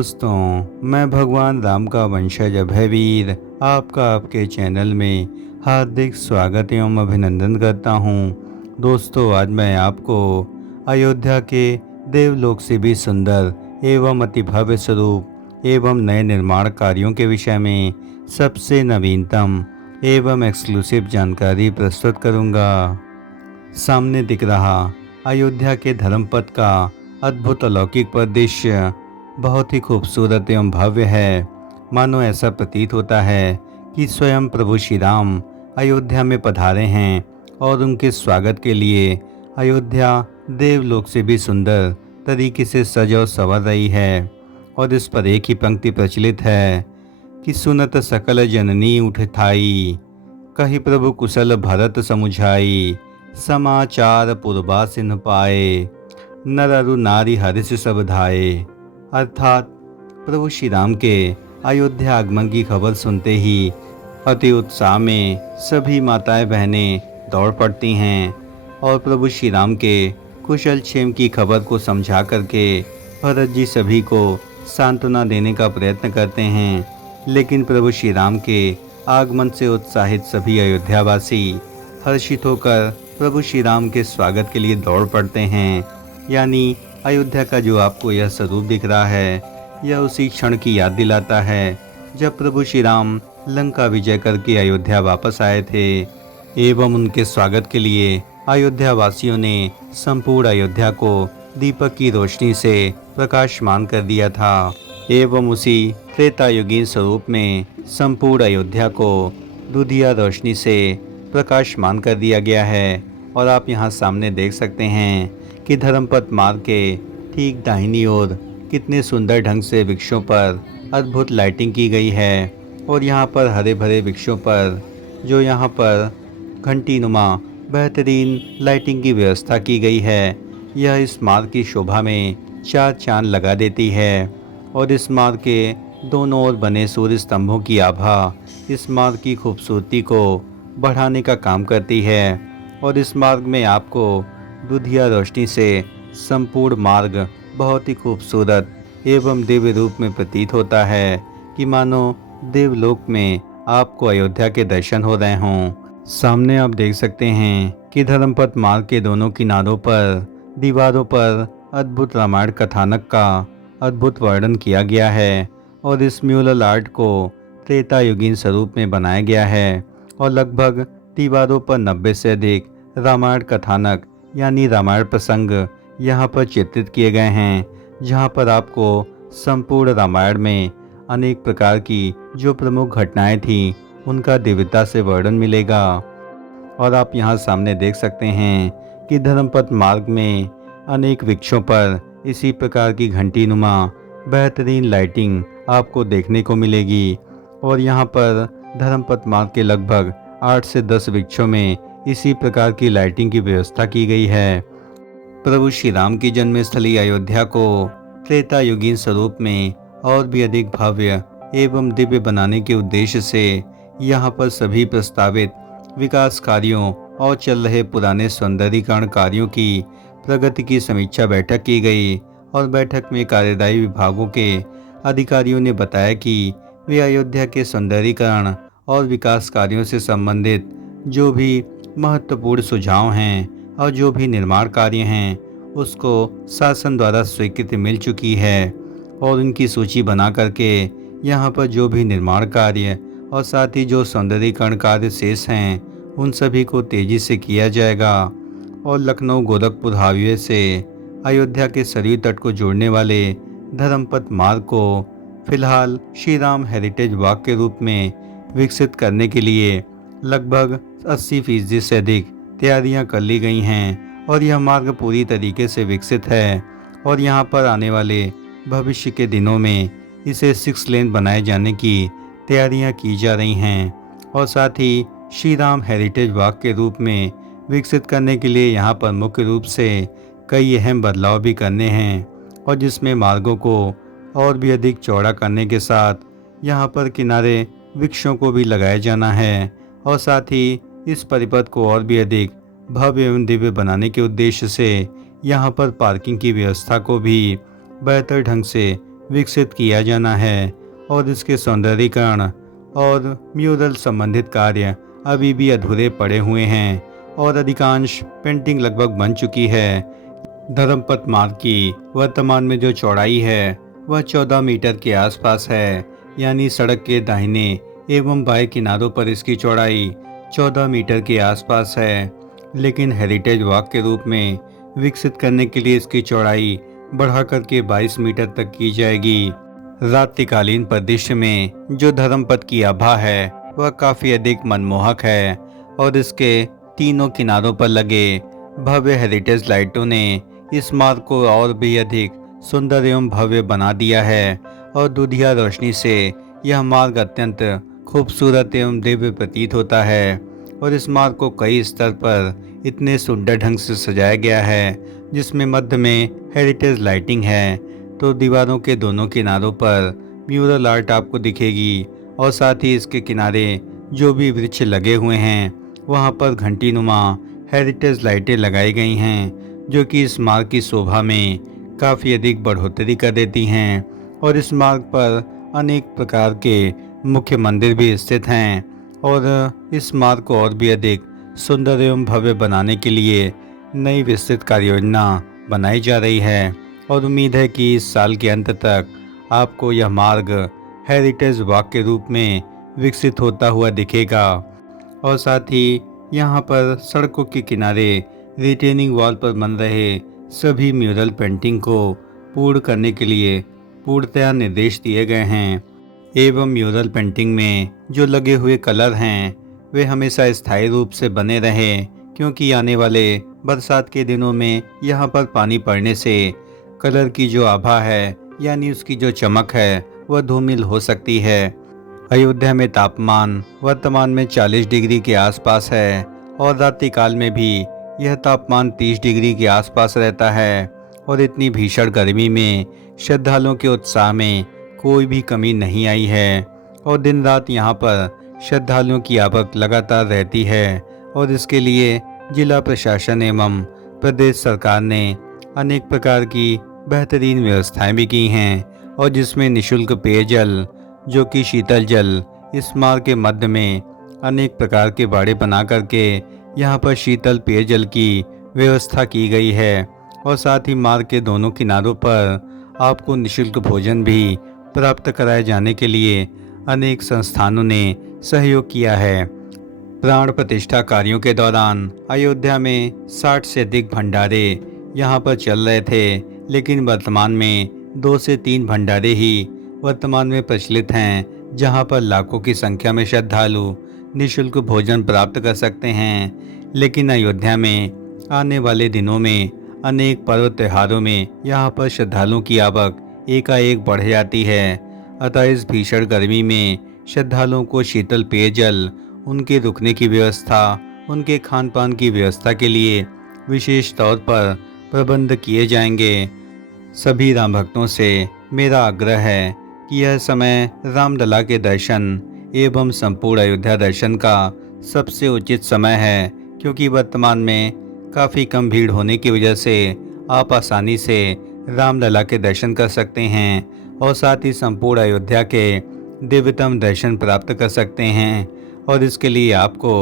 दोस्तों, मैं भगवान राम का वंशज अभयवीर आपका आपके चैनल में हार्दिक स्वागत एवं अभिनंदन करता हूँ। दोस्तों, आज मैं आपको अयोध्या के देवलोक से भी सुंदर एवं अति भव्य स्वरूप एवं नए निर्माण कार्यों के विषय में सबसे नवीनतम एवं एक्सक्लूसिव जानकारी प्रस्तुत करूँगा। सामने दिख रहा अयोध्या के धर्मपथ का अद्भुत अलौकिक परिदृश्य बहुत ही खूबसूरत एवं भव्य है। मानो ऐसा प्रतीत होता है कि स्वयं प्रभु श्री राम अयोध्या में पधारे हैं और उनके स्वागत के लिए अयोध्या देवलोक से भी सुंदर तरीके से सज और संवर रही है। और इस पर एक ही पंक्ति प्रचलित है कि सुनत सकल जननी उठ थाई, कही प्रभु कुशल भरत समुझाई, समाचार पूर्वा सिन्ह पाए, नर अरु नारी हर्ष सब धाये। अर्थात प्रभु श्री राम के अयोध्या आगमन की खबर सुनते ही अति उत्साह में सभी माताएं बहनें दौड़ पड़ती हैं और प्रभु श्री राम के कुशल क्षेम की खबर को समझा करके भरत जी सभी को सांत्वना देने का प्रयत्न करते हैं। लेकिन प्रभु श्री राम के आगमन से उत्साहित सभी अयोध्यावासी हर्षित होकर प्रभु श्री राम के स्वागत के लिए दौड़ पड़ते हैं। यानी अयोध्या का जो आपको यह स्वरूप दिख रहा है, यह उसी क्षण की याद दिलाता है जब प्रभु श्री राम लंका विजय करके अयोध्या वापस आए थे एवं उनके स्वागत के लिए अयोध्या वासियों ने संपूर्ण अयोध्या को दीपक की रोशनी से प्रकाशमान कर दिया था एवं उसी त्रेतायुगीन स्वरूप में संपूर्ण अयोध्या को दुधिया रोशनी से प्रकाशमान कर दिया गया है। और आप यहाँ सामने देख सकते हैं कि धर्मपथ मार्ग के ठीक दाहिनी ओर कितने सुंदर ढंग से वृक्षों पर अद्भुत लाइटिंग की गई है। और यहाँ पर हरे भरे वृक्षों पर जो यहाँ पर घंटी नुमा बेहतरीन लाइटिंग की व्यवस्था की गई है, यह इस मार्ग की शोभा में चार चांद लगा देती है। और इस मार्ग के दोनों ओर बने सूर्य स्तंभों की आभा इस मार्ग की खूबसूरती को बढ़ाने का काम करती है। और इस मार्ग में आपको दुधिया रोशनी से संपूर्ण मार्ग बहुत ही खूबसूरत एवं दिव्य रूप में प्रतीत होता है कि मानो देवलोक में आपको अयोध्या के दर्शन हो रहे हों। सामने आप देख सकते हैं कि धर्मपथ मार्ग के दोनों किनारों पर दीवारों पर अद्भुत रामायण कथानक का अद्भुत वर्णन किया गया है। और इस म्यूरल आर्ट को त्रेतायुगीन स्वरूप में बनाया गया है और लगभग दीवारों पर 90 से अधिक रामायण कथानक यानी रामायण प्रसंग यहाँ पर चित्रित किए गए हैं, जहाँ पर आपको संपूर्ण रामायण में अनेक प्रकार की जो प्रमुख घटनाएं थीं उनका दिव्यता से वर्णन मिलेगा। और आप यहाँ सामने देख सकते हैं कि धर्मपथ मार्ग में अनेक वृक्षों पर इसी प्रकार की घंटी नुमा बेहतरीन लाइटिंग आपको देखने को मिलेगी। और यहाँ पर धर्मपथ मार्ग के लगभग 8 से 10 वृक्षों में इसी प्रकार की लाइटिंग की व्यवस्था की गई है। प्रभु श्री राम की जन्मस्थली अयोध्या को त्रेतायुगीन स्वरूप में और भी अधिक भव्य एवं दिव्य बनाने के उद्देश्य से यहाँ पर सभी प्रस्तावित विकास कार्यों और चल रहे पुराने सौंदर्यीकरण कार्यों की प्रगति की समीक्षा बैठक की गई। और बैठक में कार्यदायी विभागों के अधिकारियों ने बताया कि वे अयोध्या के सौंदर्यीकरण और विकास कार्यों से संबंधित जो भी महत्वपूर्ण सुझाव हैं और जो भी निर्माण कार्य हैं उसको शासन द्वारा स्वीकृति मिल चुकी है। और उनकी सूची बना करके यहाँ पर जो भी निर्माण कार्य और साथ ही जो सौंदर्यीकरण कार्य शेष हैं उन सभी को तेजी से किया जाएगा। और लखनऊ गोरखपुर हाईवे से अयोध्या के सरयू तट को जोड़ने वाले धर्मपथ मार्ग को फिलहाल श्री राम हेरिटेज वॉक के रूप में विकसित करने के लिए लगभग 80% से अधिक तैयारियां कर ली गई हैं। और यह मार्ग पूरी तरीके से विकसित है और यहाँ पर आने वाले भविष्य के दिनों में इसे 6 लेन बनाए जाने की तैयारियां की जा रही हैं। और साथ ही श्री राम हेरिटेज वॉक के रूप में विकसित करने के लिए यहाँ पर मुख्य रूप से कई अहम बदलाव भी करने हैं। और जिसमें मार्गों को और भी अधिक चौड़ा करने के साथ यहाँ पर किनारे वृक्षों को भी लगाया जाना है। और साथ ही इस परिपथ को और भी अधिक भव्य एवं दिव्य बनाने के उद्देश्य से यहाँ पर पार्किंग की व्यवस्था को भी बेहतर ढंग से विकसित किया जाना है और इसके सौंदर्यीकरण और म्यूरल संबंधित कार्य अभी भी अधूरे पड़े हुए हैं और अधिकांश पेंटिंग लगभग बन चुकी है। धर्मपथ मार्ग की वर्तमान में जो चौड़ाई है वह 14 मीटर के आसपास है, यानी सड़क के दाहिने एवं बाएं किनारों पर इसकी चौड़ाई 14 मीटर के आसपास है। लेकिन हेरिटेज वॉक के रूप में विकसित करने के लिए इसकी चौड़ाई बढ़ा करके 22 मीटर तक की जाएगी। रात्रिकालीन परिदृश्य में जो धर्मपथ की आभा है वह काफ़ी अधिक मनमोहक है और इसके तीनों किनारों पर लगे भव्य हेरिटेज लाइटों ने इस मार्ग को और भी अधिक सुंदर एवं भव्य बना दिया है और दुधिया रोशनी से यह मार्ग अत्यंत खूबसूरत एवं दिव्य प्रतीत होता है। और इस मार्ग को कई स्तर पर इतने सुंदर ढंग से सजाया गया है, जिसमें मध्य में हेरिटेज लाइटिंग है तो दीवारों के दोनों किनारों पर म्यूरल आर्ट आपको दिखेगी और साथ ही इसके किनारे जो भी वृक्ष लगे हुए हैं वहाँ पर घंटीनुमा हेरिटेज लाइटें लगाई गई हैं, जो कि इस मार्ग की शोभा में काफ़ी अधिक बढ़ोतरी कर देती हैं। और इस मार्ग पर अनेक प्रकार के मुख्य मंदिर भी स्थित हैं और इस मार्ग को और भी अधिक सुंदर एवं भव्य बनाने के लिए नई विस्तृत कार्ययोजना बनाई जा रही है और उम्मीद है कि इस साल के अंत तक आपको यह मार्ग हेरिटेज वॉक के रूप में विकसित होता हुआ दिखेगा। और साथ ही यहाँ पर सड़कों के किनारे रिटेनिंग वॉल पर बन रहे सभी म्यूरल पेंटिंग को पूर्ण करने के लिए पूर्णतया निर्देश दिए गए हैं एवं म्यूरल पेंटिंग में जो लगे हुए कलर हैं वे हमेशा स्थायी रूप से बने रहें, क्योंकि आने वाले बरसात के दिनों में यहाँ पर पानी पड़ने से कलर की जो आभा है यानी उसकी जो चमक है वह धूमिल हो सकती है। अयोध्या में तापमान वर्तमान में 40 डिग्री के आसपास है और रात्रिकाल में भी यह तापमान 30 डिग्री के आसपास रहता है और इतनी भीषण गर्मी में श्रद्धालुओं के उत्साह में कोई भी कमी नहीं आई है और दिन रात यहाँ पर श्रद्धालुओं की आवक लगातार रहती है और इसके लिए जिला प्रशासन एवं प्रदेश सरकार ने अनेक प्रकार की बेहतरीन व्यवस्थाएं भी की हैं और जिसमें निःशुल्क पेयजल जो कि शीतल जल इस मार्ग के मध्य में अनेक प्रकार के बाड़े बना करके यहाँ पर शीतल पेयजल की व्यवस्था की गई है और साथ ही मार्ग के दोनों किनारों पर आपको निःशुल्क भोजन भी प्राप्त कराए जाने के लिए अनेक संस्थानों ने सहयोग किया है। प्राण प्रतिष्ठा कार्यों के दौरान अयोध्या में 60 से अधिक भंडारे यहाँ पर चल रहे थे, लेकिन वर्तमान में 2 से 3 भंडारे ही वर्तमान में प्रचलित हैं, जहाँ पर लाखों की संख्या में श्रद्धालु निःशुल्क भोजन प्राप्त कर सकते हैं। लेकिन अयोध्या में आने वाले दिनों में अनेक पर्व त्योहारों में यहाँ पर श्रद्धालुओं की आवक एकाएक बढ़ जाती है। अतः इस भीषण गर्मी में श्रद्धालुओं को शीतल पेयजल, उनके रुकने की व्यवस्था, उनके खान पान की व्यवस्था के लिए विशेष तौर पर प्रबंध किए जाएंगे। सभी राम भक्तों से मेरा आग्रह है कि यह समय रामलला के दर्शन एवं संपूर्ण अयोध्या दर्शन का सबसे उचित समय है, क्योंकि वर्तमान में काफ़ी कम भीड़ होने की वजह से आप आसानी से रामलला के दर्शन कर सकते हैं और साथ ही संपूर्ण अयोध्या के दिव्यतम दर्शन प्राप्त कर सकते हैं। और इसके लिए आपको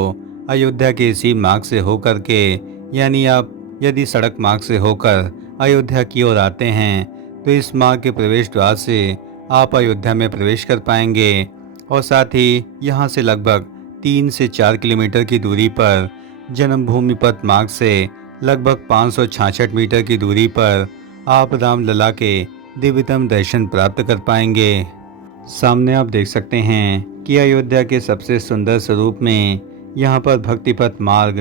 अयोध्या के इसी मार्ग से होकर के, यानी आप यदि सड़क मार्ग से होकर अयोध्या की ओर आते हैं तो इस मार्ग के प्रवेश द्वार से आप अयोध्या में प्रवेश कर पाएंगे और साथ ही यहाँ से लगभग 3 से 4 किलोमीटर की दूरी पर जन्मभूमि पथ मार्ग से लगभग 566 मीटर की दूरी पर आप रामलला के दिव्यतम दर्शन प्राप्त कर पाएंगे। सामने आप देख सकते हैं कि अयोध्या के सबसे सुंदर स्वरूप में यहाँ पर भक्तिपथ मार्ग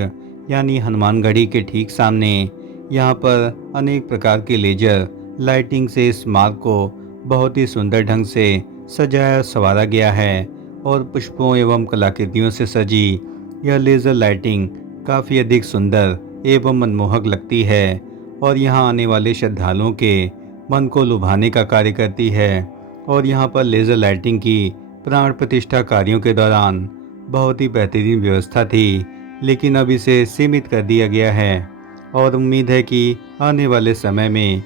यानी हनुमानगढ़ी के ठीक सामने यहाँ पर अनेक प्रकार के लेजर लाइटिंग से इस मार्ग को बहुत ही सुंदर ढंग से सजाया संवारा गया है और पुष्पों एवं कलाकृतियों से सजी यह लेज़र लाइटिंग काफ़ी अधिक सुंदर एवं मनमोहक लगती है और यहाँ आने वाले श्रद्धालुओं के मन को लुभाने का कार्य करती है। और यहाँ पर लेज़र लाइटिंग की प्राण प्रतिष्ठा कार्यों के दौरान बहुत ही बेहतरीन व्यवस्था थी, लेकिन अब इसे सीमित कर दिया गया है और उम्मीद है कि आने वाले समय में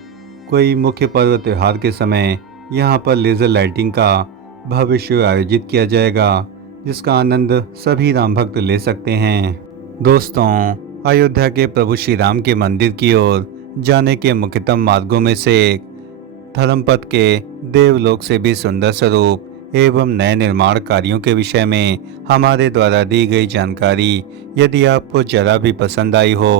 कोई मुख्य पर्व त्यौहार के समय यहाँ पर लेज़र लाइटिंग का भव्य शो आयोजित किया जाएगा, जिसका आनंद सभी राम भक्त ले सकते हैं। दोस्तों, अयोध्या के प्रभु श्री राम के मंदिर की ओर जाने के मुख्यतम मार्गों में से एक धर्मपथ के देवलोक से भी सुंदर स्वरूप एवं नए निर्माण कार्यों के विषय में हमारे द्वारा दी गई जानकारी यदि आपको जरा भी पसंद आई हो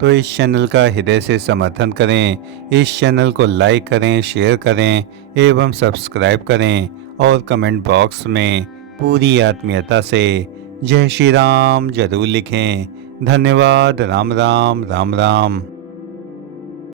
तो इस चैनल का हृदय से समर्थन करें। इस चैनल को लाइक करें, शेयर करें एवं सब्सक्राइब करें और कमेंट बॉक्स में पूरी आत्मीयता से जय श्री राम जरूर लिखें। धन्यवाद। राम राम राम राम।